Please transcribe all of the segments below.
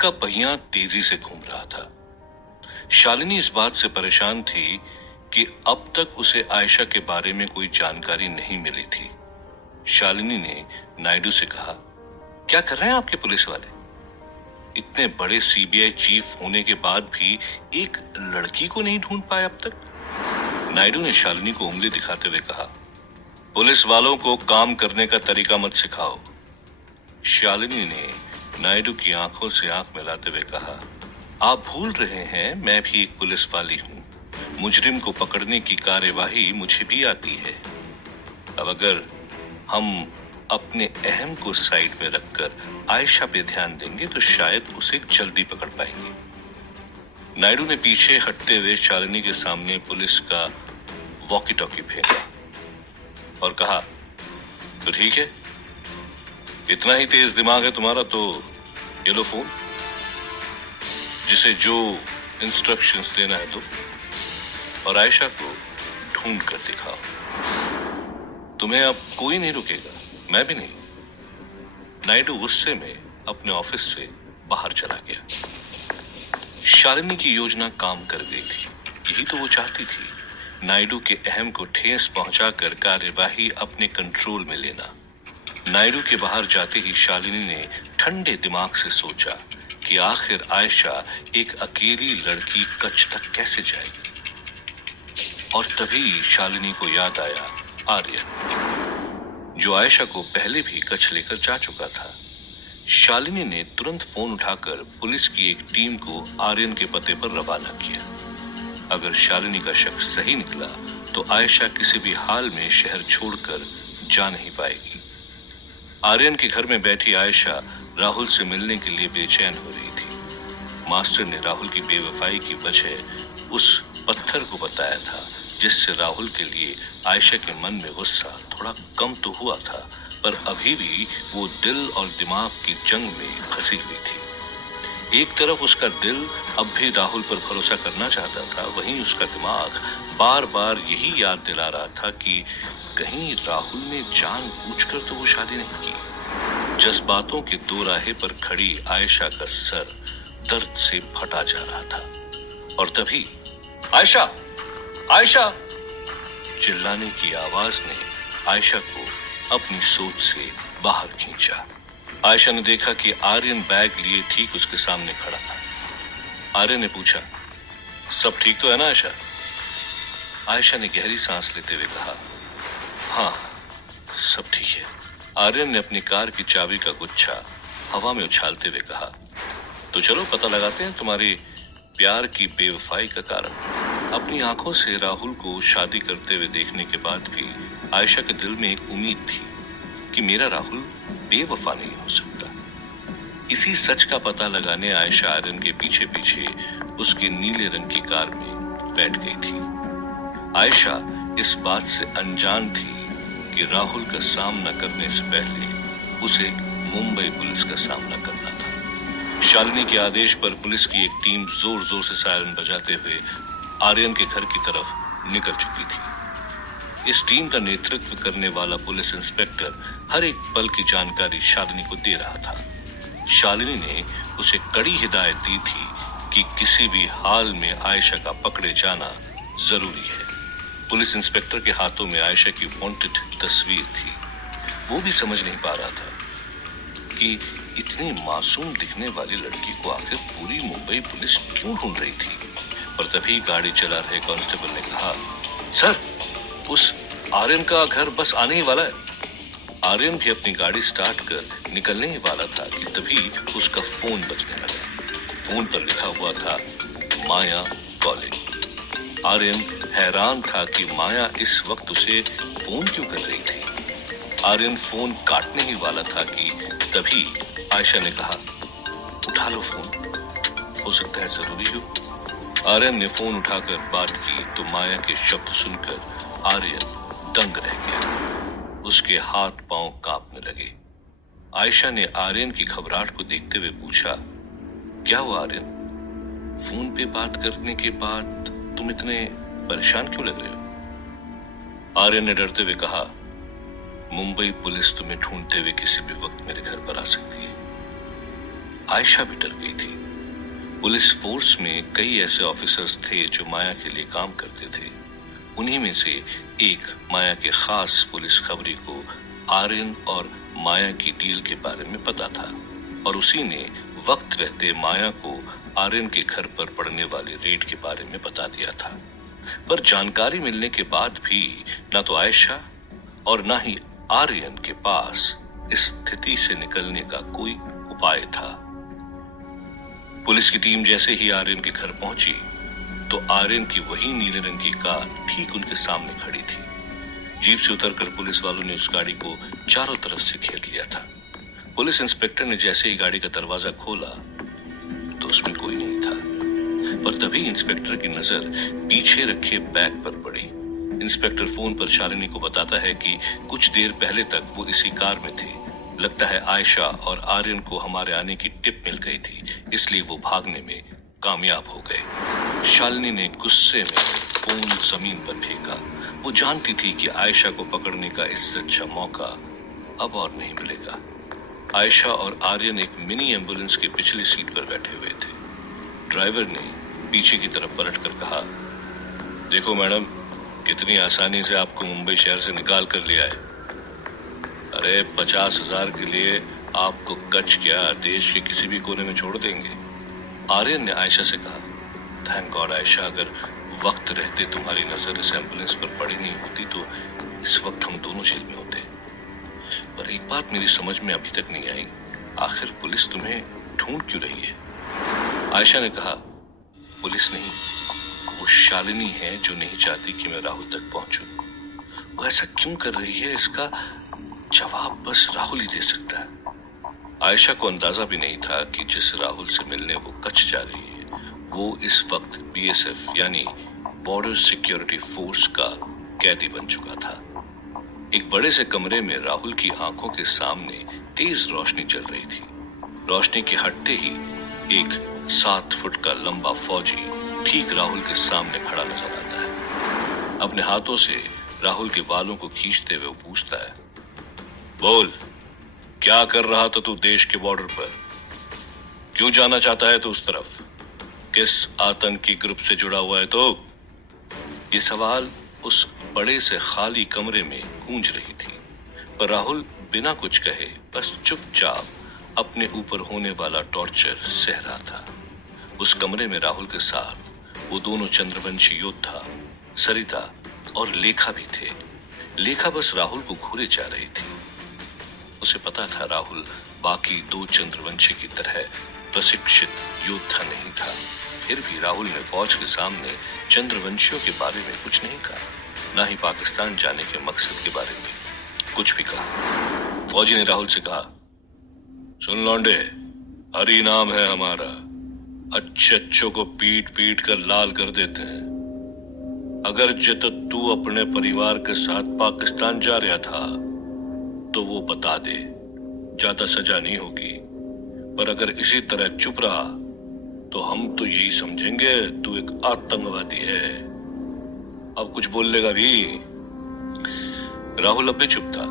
का पहिया तेजी से घूम रहा था। शालिनी इस बात से परेशान थी कि अब तक उसे आयशा के बारे में कोई जानकारी नहीं मिली थी। शालिनी ने नायडू से कहा, क्या कर रहे हैं आपके पुलिस वाले? इतने बड़े सीबीआई चीफ होने के बाद भी एक लड़की को नहीं ढूंढ पाए अब तक? नायडू ने शालिनी को उंगली दिखाते हुए कहा, पुलिस वालों को काम करने का तरीका मत सिखाओ। शालिनी ने नायडू की आंखों से आंख मिलाते हुए कहा, आप भूल रहे हैं मैं भी एक पुलिस वाली हूँ। मुजरिम को पकड़ने की कार्यवाही मुझे भी आती है। अब अगर हम अपने अहम को साइड में रखकर आयशा पे ध्यान देंगे तो शायद उसे जल्दी पकड़ पाएंगे। नायडू ने पीछे हटते हुए शालिनी के सामने पुलिस का वॉकी टॉकी फेंका और कहा, तो ठीक है, इतना ही तेज दिमाग है तुम्हारा तो ये लो फोन, जिसे जो इंस्ट्रक्शंस देना है दो और आयशा को ढूंढ कर दिखाओ। तुम्हें अब कोई नहीं रुकेगा, मैं भी नहीं। नायडू गुस्से में अपने ऑफिस से बाहर चला गया। शालिनी की योजना काम कर गई थी। यही तो वो चाहती थी, नायडू के अहम को ठेस पहुंचाकर कार्यवाही अपने कंट्रोल में लेना। नायडू के बाहर जाते ही शालिनी ने ठंडे दिमाग से सोचा कि आखिर आयशा एक अकेली लड़की कच्छ तक कैसे जाएगी। और तभी शालिनी को याद आया आर्यन, जो आयशा को पहले भी कच्छ लेकर जा चुका था। शालिनी ने तुरंत फोन उठाकर पुलिस की एक टीम को आर्यन के पते पर रवाना किया। अगर शालिनी का शक सही निकला तो आयशा किसी भी हाल में शहर छोड़कर जा नहीं पाएगी। आर्यन के घर में बैठी आयशा राहुल से मिलने के लिए बेचैन हो रही थी। मास्टर ने राहुल की बेवफाई की वजह उस पत्थर को बताया था, जिससे राहुल के लिए आयशा के मन में गुस्सा थोड़ा कम तो हुआ था, पर अभी भी वो दिल और दिमाग की जंग में फंसी हुई थी। एक तरफ उसका दिल अब भी राहुल पर भरोसा करना चाहता था, वहीं उसका दिमाग बार बार यही याद दिला रहा था कि कहीं राहुल ने जानबूझकर तो वो शादी नहीं की। जज्बातों के दो राहे पर खड़ी आयशा का सर दर्द से फटा जा रहा था। और तभी आयशा, आयशा चिल्लाने की आवाज ने आयशा को अपनी सोच से बाहर खींचा। आयशा ने देखा कि आर्यन बैग लिए ठीक उसके सामने खड़ा था। आर्यन ने पूछा, सब ठीक तो है ना आयशा? आयशा ने गहरी सांस लेते हुए कहा, हाँ सब ठीक है। आर्यन ने अपनी कार की चाबी का गुच्छा हवा में उछालते हुए कहा, तो चलो पता लगाते हैं तुम्हारी प्यार की बेवफाई का कारण। अपनी आंखों से राहुल को शादी करते हुए देखने के बाद भी आयशा के दिल में एक उम्मीद थी कि मेरा राहुल बेवफा नहीं हो सकता। इसी सच का पता लगाने आयशा आर्यन के पीछे पीछे उसके नीले रंग की कार में बैठ गई थी। आयशा इस बात से अनजान थी कि राहुल का सामना करने से पहले उसे मुंबई पुलिस का सामना करना था। शालिनी के आदेश पर पुलिस की एक टीम जोर जोर से सायरन बजाते हुए आर्यन के घर की तरफ निकल चुकी थी। इस टीम का नेतृत्व करने वाला पुलिस इंस्पेक्टर हर एक पल की जानकारी शालिनी को दे रहा था। शालिनी ने उसे कड़ी हिदायत दी थी कि किसी भी हाल में आयशा का पकड़े जाना जरूरी है। पुलिस इंस्पेक्टर के हाथों में आयशा की वांटेड तस्वीर थी। वो भी समझ नहीं पा रहा था कि इतनी मासूम दिखने वाली लड़की को आखिर पूरी मुंबई पुलिस क्यों ढूंढ रही थी। पर तभी गाड़ी चला रहे कांस्टेबल ने कहा, सर उस आर्यन का घर बस आने ही वाला है। आर्यन भी अपनी गाड़ी स्टार्ट कर निकलने ही वाला था कि तभी उसका फोन बजने लगा। फोन पर लिखा हुआ था माया कॉलिंग। आर्यन हैरान था कि माया इस वक्त उसे फोन क्यों कर रही थी। आर्यन फोन काटने ही वाला था कि तभी आयशा ने कहा, उठा लो फोन, हो सकता है जरूरी हो। आर्यन ने फोन उठाकर बात की तो माया के शब्द सुनकर आर्यन दंग रह गया। उसके हाथ पांव कांपने लगे। आयशा ने आर्यन की घबराहट को देखते हुए पूछा, क्या हुआ आर्यन? फोन पे बात करने के बाद तुम इतने परेशान क्यों लग रहे हो? आर्यन ने डरते हुए कहा, मुंबई पुलिस तुम्हें ढूंढते हुए किसी भी वक्त मेरे घर पर आ सकती है। आयशा भी डर गई थी। पुलिस फोर्स में कई ऐसे ऑफिसर्स थे जो माया के लिए काम करते थे। उन्हीं में से एक माया के खास पुलिस खबरी को आर्यन और माया की डील के बारे में पता था और उसी ने वक्त रहते माया को आर्यन के घर पर पड़ने वाले रेड के बारे में बता दिया था। पर जानकारी मिलने के बाद भी ना तो आयशा और ना ही आर्यन के पास इस स्थिति से निकलने का कोई उपाय था। पुलिस की टीम जैसे ही आर्यन के घर पहुंची तो आर्यन की वही नीले रंग की कार ठीक उनके सामने खड़ी थी। जीप से उतरकर पुलिस वालों ने उस गाड़ी को चारों तरफ से घेर लिया था। पुलिस इंस्पेक्टर ने जैसे ही गाड़ी का दरवाजा खोला तो उसमें कोई नहीं था, पर तभी इंस्पेक्टर की नजर पीछे रखे बैग पर पड़ी। इंस्पेक्टर फोन पर शालिनी को बताता है कि कुछ देर पहले तक वो इसी कार में थे। लगता है आयशा और आर्यन को हमारे आने की टिप मिल गई थी, इसलिए वो भागने में कामयाब हो गए। शालिनी ने गुस्से में फोन जमीन पर फेंका। वो जानती थी कि आयशा को पकड़ने का इससे अच्छा मौका अब और नहीं मिलेगा। आयशा और आर्यन एक मिनी एम्बुलेंस की पिछली सीट पर बैठे हुए थे। ड्राइवर ने पीछे की तरफ पलटकर कहा, देखो मैडम, कितनी आसानी से आपको मुंबई शहर से निकाल कर लिया है। अरे 50,000 के लिए आपको कच्छ क्या देश के किसी भी कोने में छोड़ देंगे। आर्यन ने आयशा से कहा, थैंक गॉड आयशा, अगर वक्त रहते तुम्हारी नजर इस एम्बुलेंस पर पड़ी नहीं होती तो इस वक्त हम दोनों जेल में होते। पर एक बात मेरी समझ में अभी तक नहीं आई, आखिर पुलिस तुम्हें ढूंढ क्यों रही है? आयशा ने कहा, पुलिस नहीं, वो शालिनी है जो नहीं चाहती कि मैं राहुल तक पहुंचूं। वो ऐसा क्यों कर रही है, इसका जवाब बस राहुल ही दे सकता है। आयशा को अंदाजा भी नहीं था कि जिस राहुल से मिलने वो कच्छ जा रही है वो इस वक्त बीएसएफ यानी बॉर्डर सिक्योरिटी फोर्स का कैदी बन चुका था। एक बड़े से कमरे में राहुल की आंखों के सामने तेज रोशनी चल रही थी। रोशनी के हटते ही एक 7 फुट का लंबा फौजी ठीक राहुल के सामने खड़ा नजर आता है। अपने हाथों से राहुल के बालों को खींचते हुए वो पूछता है, बोल, क्या कर रहा था तू देश के बॉर्डर पर? क्यों जाना चाहता है तू उस तरफ? किस आतंकी ग्रुप से जुड़ा हुआ है तो? ये सवाल उस बड़े से खाली कमरे में गूंज रही थी, पर राहुल बिना कुछ कहे बस चुपचाप अपने ऊपर होने वाला टॉर्चर सह रहा था। उस कमरे में राहुल के साथ वो दोनों चंद्रवंशी योद्धा सरिता और लेखा भी थे। लेखा बस राहुल को घूरे जा रही थी। उसे पता था राहुल बाकी 2 चंद्रवंशी की तरह प्रशिक्षित योद्धा नहीं था, फिर भी राहुल ने फौज के सामने चंद्रवंशियों के बारे में कुछ नहीं कहा, ना ही पाकिस्तान जाने के मकसद के बारे में कुछ भी कहा। फौजी ने राहुल से कहा, सुन लौंडे, हरी नाम है हमारा, अच्छे अच्छों को पीट पीट कर लाल कर देते हैं। अगर जित तू अपने परिवार के साथ पाकिस्तान जा रहा था तो वो बता दे, ज्यादा सजा नहीं होगी, पर अगर इसी तरह चुप रहा तो हम तो यही समझेंगे तू एक आतंकवादी है। अब कुछ बोल लेगा भी? राहुल अब भी चुप था।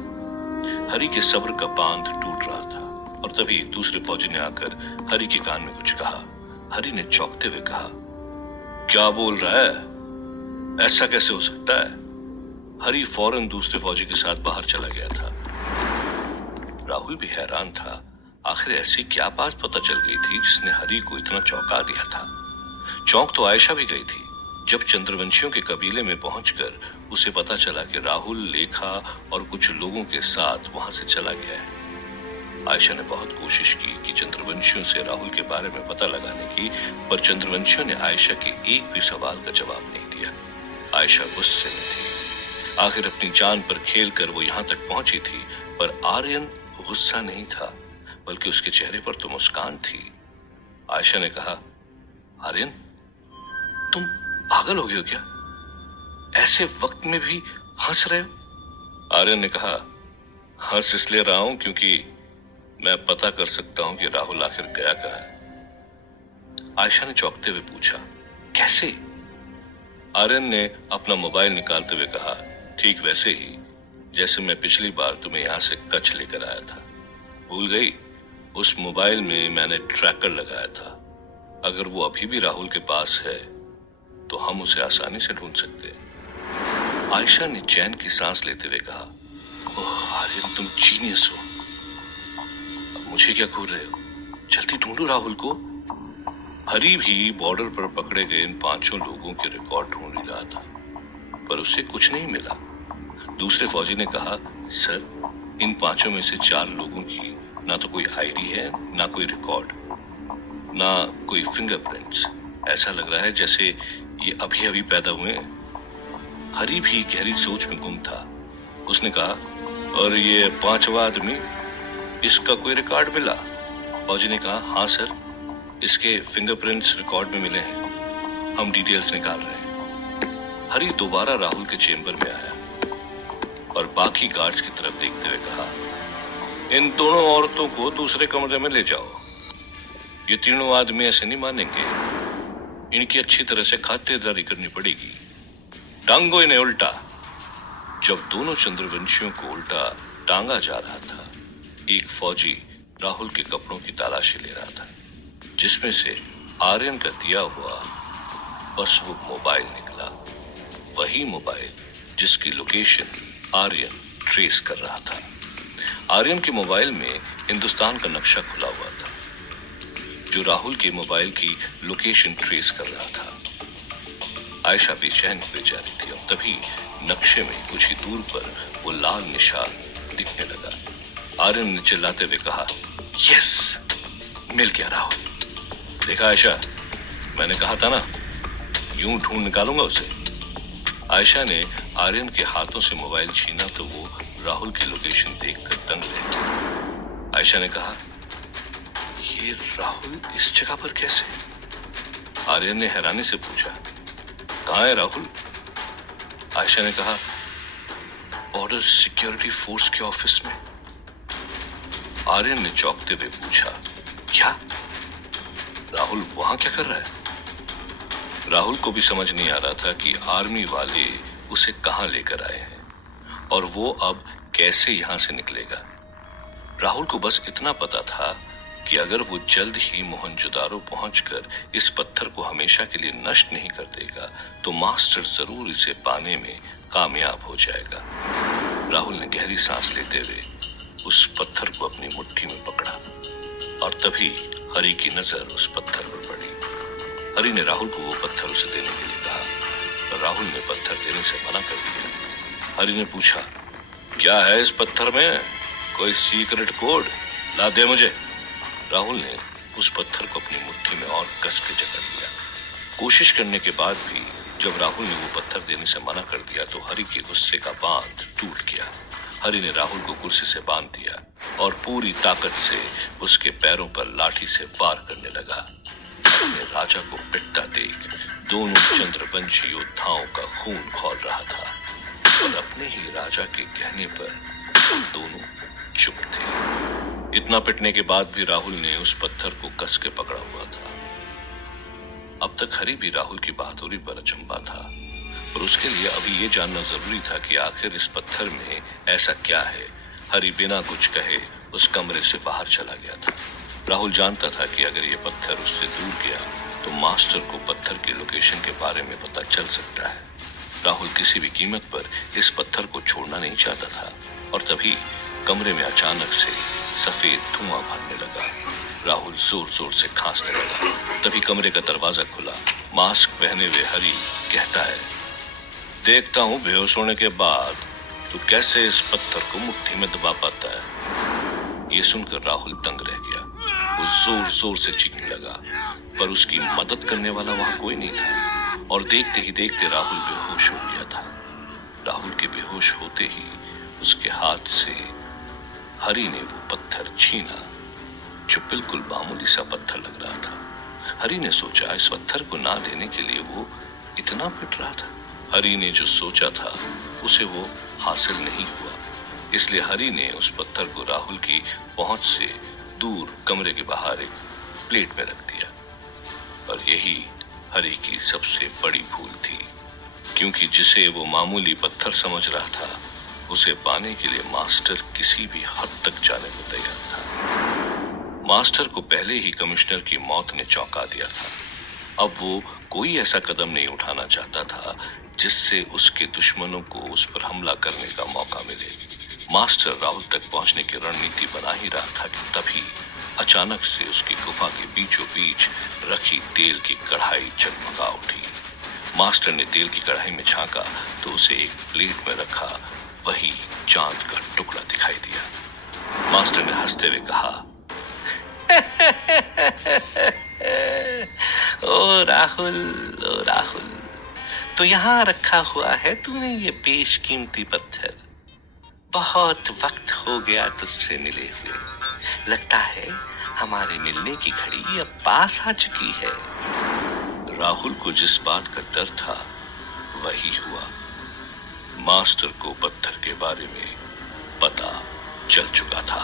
हरी के सब्र का बांध टूट रहा था और तभी दूसरे फौजी ने आकर हरी के कान में कुछ कहा। हरी ने चौंकते हुए कहा, क्या बोल रहा है? ऐसा कैसे हो सकता है? हरी फौरन दूसरे फौजी के साथ बाहर चला गया था। राहुल भी हैरान था, आखिर ऐसी क्या बात पता चल गई थी जिसने हरी को इतना चौंका दिया था। चौंक तो आयशा भी गई थी जब चंद्रवंशियों के कबीले में पहुंचकर उसे पता चला कि राहुल, लेखा और कुछ लोगों के साथ वहां से चला गया है। आयशा ने बहुत कोशिश की कि चंद्रवंशियों से राहुल के बारे में पता लगाने की, पर चंद्रवंशियों ने आयशा के एक भी सवाल का जवाब नहीं दिया। आयशा गुस्से में थी। आखिर अपनी जान पर खेलकर वो यहां तक पहुंची थी, पर आर्यन गुस्सा नहीं था, बल्कि उसके चेहरे पर तो मुस्कान थी। आयशा ने कहा, आर्यन, तुम पागल हो गए हो क्या? ऐसे वक्त में भी हंस रहे हो? आर्यन ने कहा, हंस इसलिए रहा हूं क्योंकि मैं पता कर सकता हूं कि राहुल आखिर गया कहां है। आयशा ने चौंकते हुए पूछा, कैसे? आर्यन ने अपना मोबाइल निकालते हुए कहा, ठीक वैसे ही जैसे मैं पिछली बार तुम्हें यहां से कच्छ लेकर आया था। भूल गई? उस मोबाइल में मैंने ट्रैकर लगाया था। अगर वो अभी भी राहुल के पास है तो हम उसे आसानी से ढूंढ सकते हैं। आयशा ने चैन की सांस लेते हुए कहा, ओह आर्यन, तुम जीनियस हो। अब मुझे क्या घूर रहे हो? जल्दी ढूंढो राहुल को। हरी भी बॉर्डर पर पकड़े गए इन 5 लोगों के रिकॉर्ड ढूंढ ही रहा था, पर उसे कुछ नहीं मिला। दूसरे फौजी ने कहा, सर, इन 5 में से 4 लोगों की ना तो कोई आईडी है, ना कोई रिकॉर्ड, ना कोई फिंगरप्रिंट्स। ऐसा लग रहा है जैसे ये अभी अभी पैदा हुए हैं। हरी भी गहरी सोच में गुम था। उसने कहा, और ये 5वां आदमी, इसका कोई रिकॉर्ड मिला? फौजी ने कहा, हाँ सर, इसके फिंगरप्रिंट्स रिकॉर्ड में मिले हैं, हम डिटेल्स निकाल रहे हैं। हरी दोबारा राहुल के चेंबर में आया और बाकी गार्ड्स की तरफ देखते हुए कहा, इन दोनों औरतों को दूसरे कमरे में ले जाओ। ये तीनों आदमी ऐसे नहीं मानेंगे, इनकी अच्छी तरह से खातिरदारी करनी पड़ेगी। टांगो इन्हें उल्टा। जब दोनों चंद्रवंशियों को उल्टा टांगा जा रहा था, एक फौजी राहुल के कपड़ों की तलाशी ले रहा था, जिसमें से आर्यन का दिया हुआ बस वो मोबाइल निकला। वही मोबाइल जिसकी लोकेशन आर्यन ट्रेस कर रहा था। आर्यन के मोबाइल में हिंदुस्तान का नक्शा खुला हुआ था, जो राहुल के मोबाइल की लोकेशन ट्रेस कर रहा था। आयशा बेचैन हुए जा रही थी और तभी नक्शे में कुछ ही दूर पर वो लाल निशान दिखने लगा। आर्यन ने चिल्लाते हुए कहा, यस, मिल गया राहुल। देखा आयशा, मैंने कहा था ना, यूं ढूंढ निकालूंगा उसे। आयशा ने आर्यन के हाथों से मोबाइल छीना तो वो राहुल की लोकेशन देखकर दंग रह गई। आयशा ने कहा, ये राहुल इस जगह पर कैसे? आर्यन ने हैरानी से पूछा, कहाँ है राहुल? आयशा ने कहा, बॉर्डर सिक्योरिटी फोर्स के ऑफिस में। आर्यन ने चौंकते हुए पूछा, क्या? राहुल वहां क्या कर रहा है? राहुल को भी समझ नहीं आ रहा था कि आर्मी वाले उसे कहां लेकर आए हैं और वो अब कैसे यहां से निकलेगा। राहुल को बस इतना पता था कि अगर वो जल्द ही मोहनजोदारो पहुंचकर इस पत्थर को हमेशा के लिए नष्ट नहीं कर देगा तो मास्टर जरूर इसे पाने में कामयाब हो जाएगा। राहुल ने गहरी सांस लेते हुए उस पत्थर को अपनी मुट्ठी में पकड़ा और तभी हरी की नजर उस पत्थर पर पड़ी। हरी ने राहुल को वो पत्थर उसे देने के लिए कहा, पर राहुल ने पत्थर देने से मना कर दिया। हरी ने पूछा, क्या है इस पत्थर में? कोई सीक्रेट कोड? ला दे मुझे। राहुल ने उस पत्थर को अपनी मुट्ठी में और कस के जकड़ लिया। कोशिश करने के बाद भी जब राहुल ने वो पत्थर देने से मना कर दिया तो हरी के गुस्से का बांध टूट गया। हरी ने राहुल को कुर्सी से बांध दिया और पूरी ताकत से उसके पैरों पर लाठी से वार करने लगा। अपने राजा को पिटता देख दोनों चंद्रवंशी योद्धाओं का खून खौल रहा था और अपने ही राजा के कहने पर दोनों चुप थे। इतना पिटने के बाद भी राहुल ने उस पत्थर को कस के पकड़ा हुआ था। अब तक हरी भी राहुल की बहादुरी पर अचंभा था, और उसके लिए अभी ये जानना जरूरी था कि आखिर इस पत्थर में ऐसा क्या है। हरी बिना कुछ कहे उस कमरे से बाहर चला गया था। राहुल जानता था कि अगर ये पत्थर उससे दूर गया तो मास्टर को पत्थर की लोकेशन के बारे में पता चल सकता है। राहुल किसी भी कीमत पर इस पत्थर को छोड़ना नहीं चाहता था, और तभी कमरे में अचानक से सफेद धुआं भरने लगा। राहुल जोर जोर से खांसने लगा। तभी कमरे का दरवाजा खुला। मास्क पहने हुए हरी कहता है, देखता हूँ बेहोश होने के बाद तू कैसे इस पत्थर को मुट्ठी में दबा पाता है। ये सुनकर राहुल दंग रह गया। वो जोर जोर से चीखने लगा, पर उसकी मदद करने वाला वहां कोई नहीं था, और देखते ही देखते राहुल बेहोश हो गया था। राहुल के बेहोश होते ही उसके हाथ से हरी ने वो पत्थर छीना, जो बिल्कुल मामूली सा पत्थर लग रहा था। हरी ने सोचा इस पत्थर को ना देने के लिए वो इतना पिट रहा था। हरी ने जो सोचा था उसे वो हासिल नहीं हुआ, इसलिए हरी ने उस पत्थर को राहुल की पहुंच से दूर कमरे के बाहर एक प्लेट में रख दिया। और यही हरी की सबसे बड़ी भूल थी, क्योंकि जिसे वो मामूली पत्थर समझ रहा था उसे पाने के लिए मास्टर किसी भी हद तक जाने को तैयार था। मास्टर को पहले ही कमिश्नर की मौत ने चौंका दिया था। अब वो कोई ऐसा कदम नहीं उठाना चाहता था जिससे उसके दुश्मनों को उस पर हमला करने का मौका मिले। मास्टर राहुल तक पहुंचने की रणनीति बना ही रहा था कि तभी अचानक से उसकी गुफा के बीचों बीच रखी तेल की कढ़ाई जगमगा उठी। मास्टर ने तेल की कढ़ाई में झांका तो उसे एक प्लेट में रखा वही चांद का टुकड़ा दिखाई दिया। मास्टर ने हंसते हुए कहा, ओ राहुल, ओ राहुल, तो यहाँ रखा हुआ है तूने ये बेशकीमती पत्थर। बहुत वक्त हो गया तुझसे मिले हुए। लगता है हमारे मिलने की घड़ी अब पास आ चुकी है। राहुल को जिस बात का डर था वही हुआ। मास्टर को पत्थर के बारे में पता चल चुका था।